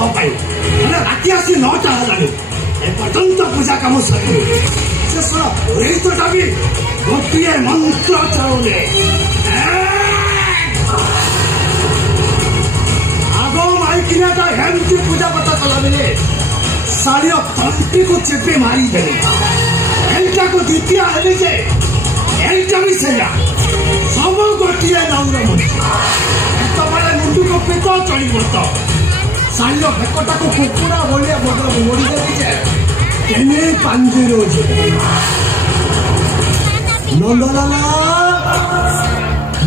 राति आसी 9टा है एपर्यंत पूजा कम सर शेष पुरोहितटा भी गोटे मंत्र चाउले आग माइकिनाटा हेमती पूजा पता कला बेले शाड़ी तंटी को चेपे मारी देले एटा को द्वितीय हेली जे एटा भी सेया सब गोटे नाउर मुंडे मुंडू को पेट चढ़ी बत शाड़ी भेकटा को कुकुड़ा भाया मोड़ी देवी पांजी रोज नंदलाला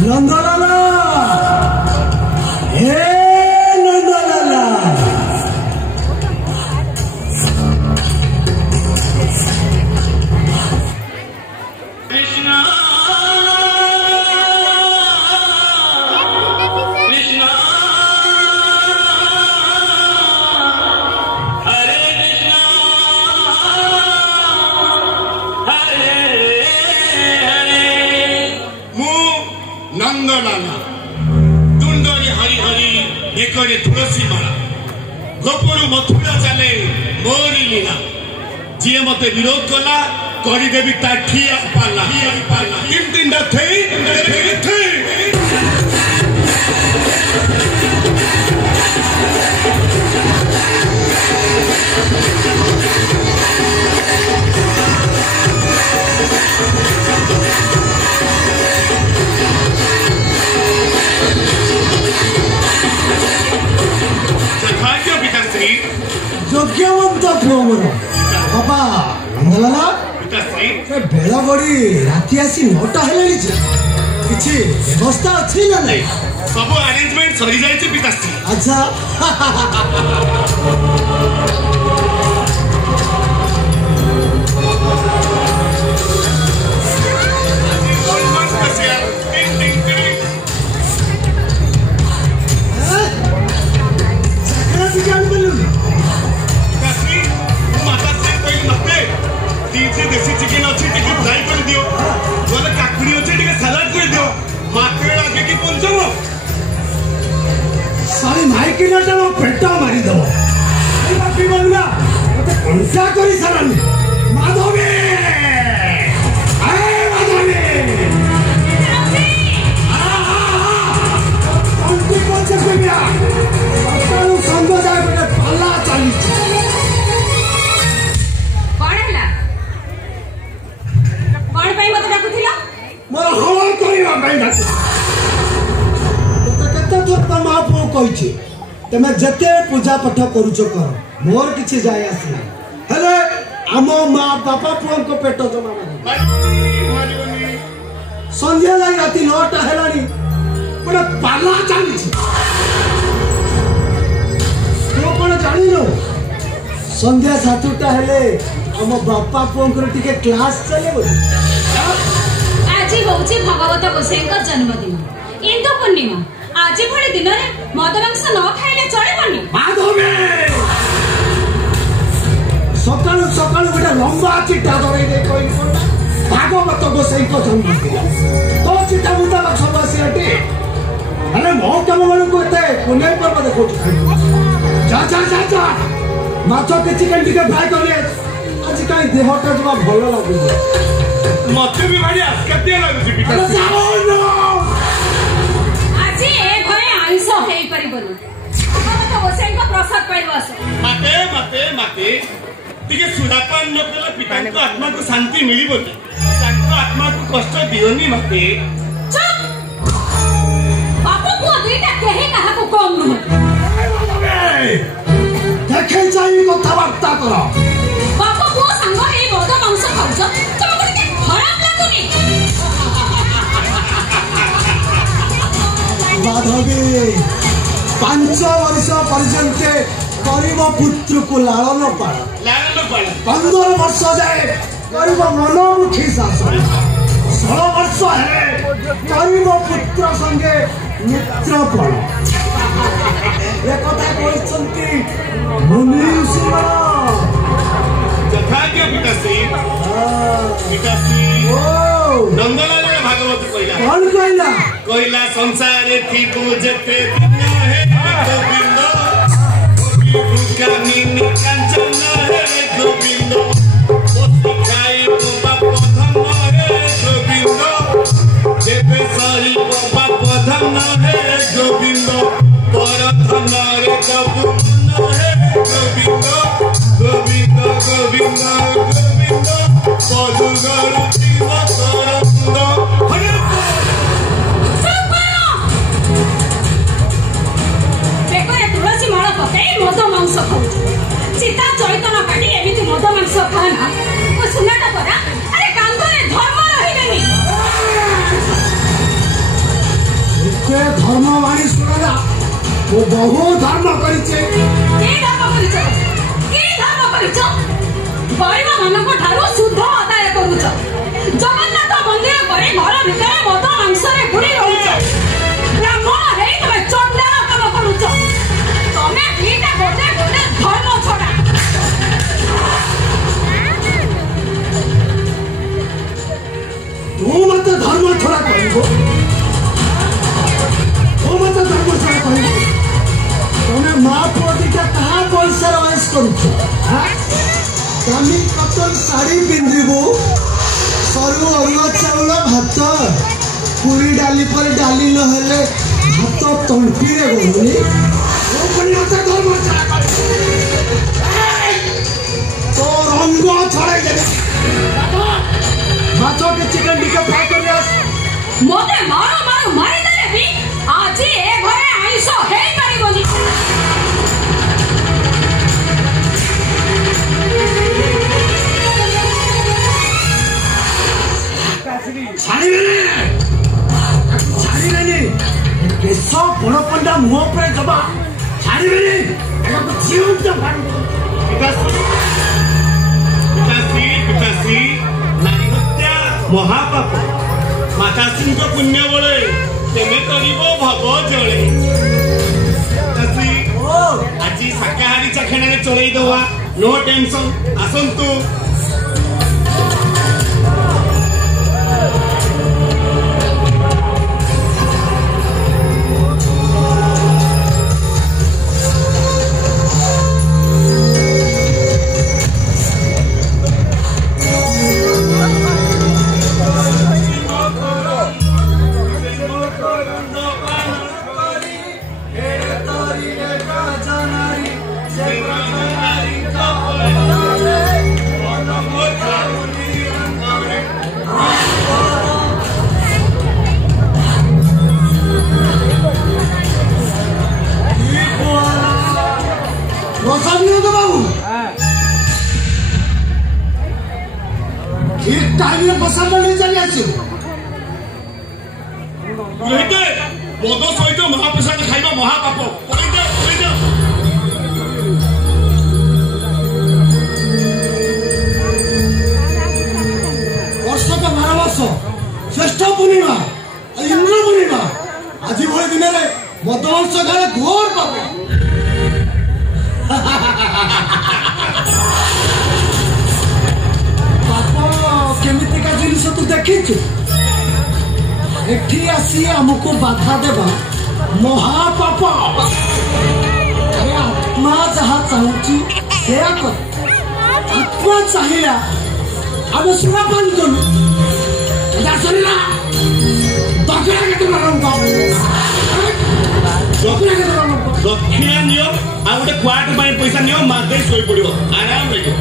नंदलाला हे नंदलाला तुलसी माला गोपरू मथुरा चले मोरी लीला जी मत विरोध कला करदेवी ठिया पाला तीन योग्यवंत मोर बाबा नंदलाला बेला बड़ी राति आसी 9टा है किसी व्यवस्था अच्छी ना नहीं सब अरेंजमेंट सरी जाए पिताश्री अच्छा देसी चिकन अच्छी फ्राई कर दियो बोले काकुड़ी अच्छी सलाद कर दियो मात्र आगे की पंचम सारी माइकी नाटा पेट मारिदेव बाकी बनला मत कंसा करी सारानी माधवी माधवी संग जाए गोटे पाला चली मोर हवा करने महापुओ कही तमें जिते पूजा पाठ करुच कर मोर किसी जाए आसना हेले आम माँ बापा पुओं को पेट जमा संध्या जाए राति 9टा है गोटे पाला चली तो कौन जान संध्या 7टा हेले आम बापा पुओं टिके क्लास चले आज होची भगवत गोसाई जन्मदिन इंदु पूर्णिमा आज भली दिन में मद मांस न खाइले चलेबनी माधवी सकाल सकाल गोटे लंबा चिट्ठा धरई दे कोई भागवत गोसाई जन्मदिन तो चिट्ठा मुताबिक सब आसी अरे मो कम वालों को पुण्य पर्व देखो जा जा जा जा माछ के चिकन टिके फ्राई करे आज कहीं देहटा जमा भल लागुनी मते भी भारी आस्काद्य लागुची पिताश्री आज ए घरे आइंस हेई परिबनु भगवत गोसाई को प्रसाद पाइबस माते माते माते टिके सुदापान न कला पिता को आत्मा को शांति मिलिबो कि तांको आत्मा को कष्ट दियोनी माते चुप बापू को दुईटा केही कहा को कम नुह देखे जाई कथा वार्ता करो बापू को संग ए मद मांस खाउछ माधवी 5 वर्ष पर्यंत गरीब पुत्र को लालन पाल 15 वर्ष जाए गरीब मनोमुखी शासन 16 वर्ष है गरीब पुत्र संगे मित्रपण एक कथा कहते मुनि यथाज्ञ पिताश्री नंदलाल भागवत कहला कौन कहला कहला संसार थी को जते दिन है गोविंद कामिनी कांचन हे गोविंद बसी खाइब बाप धन हे गोविंद देवे सही बाप धन हे गोविंद पर धन रे कबून हे गोविंद गोविंद गोविंद गोविंद पदुगरु तीन तरंद हरे तुलसी माला पकई मद मांस खाऊ सीता चैतन काटी एमती मद मांस खाना सुनाटा परा अरे कांदरे धर्म रहिबेनी धर्म वाणी सुना वो बहु धर्म करिचे गरीब मानक ठारू शुद्ध आदाय करुच जगन्नाथ मंदिर पर घर भितर मद मांस रे बुड़ी रहुच ब्राह्मण रे तमे चंडाल काम करुच तमे दीटा गोटे गोटे धर्म छड़ा तू मत धर्म छड़ा कहबो तमें माँ पुआ कहा पैसा रयस कमी कतन शाढ़ी पिंधबू सरू अरुआ चाउल भात पूरी डाली पर डाली नहेले भात तंटी रे गलुनी तो रंग छड़ाई देबे माछ के चिकन टिके फ्राई कर आस मोते मारो मारो मारी देले भी आज ए घरे आइस हेई परिबोनी छाड़िबेनी केश बड़ पंडा मुह पे जबा छाड़िबेनी जीवंत पिताश्री नारी हत्या महापाप माताश्री पुण्य बड़े तेमे करिब भाव जड़े आज शाकाहारी चाखेणा चलई दवा नो टेंशन आसंतु पद सहित महाप्रसाद खाइबा महापाप वर्षक 12 वर्ष श्रेष्ठ पूर्णिमा इंद्र पूर्णिमा आज भाई दिन में मदवंश खाए घोर पाप पाप केमितिका जिनिस तू देखिଛୁ एठी आसी हमको बाधा देवा महापाप आत्मा जहाँ चाहूची से आत्मा चाहिए आम सुरापान कलु शरीरा दक्षिणा के दक्षिणा नियो आ गोटे क्वार्ट पैसा नियो मादे सोई पड़ो आराम लगे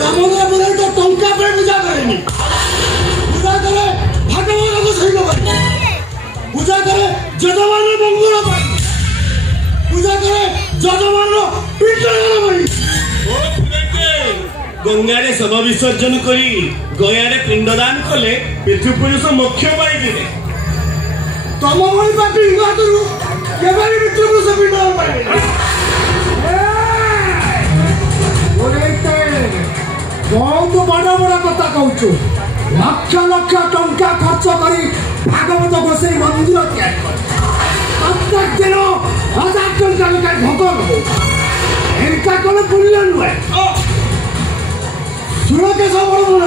दामोदर बुढ़ाई तो टंका पे पूजा करेनी पूजा करे भगवान को सही पूजा करे जजमान मंगल पूजा करे जजमान गंगारे शव विसर्जन करी गयारे पिंडदान कले पितृपुरुष मोक्ष पाइबे तम भली पापी हाथरू केबे पितृपुरुष पिंडदान पाइबे बहुत बड़ा बड़ा कथा कहूँ लक्ष लक्ष टंका खर्च करी भागवत गोसाई मंदिर तैयार प्रत्येक दिन 1000 टंका लेखाएं भोग एंका कले पुण्य नुहे सुरकेश बड़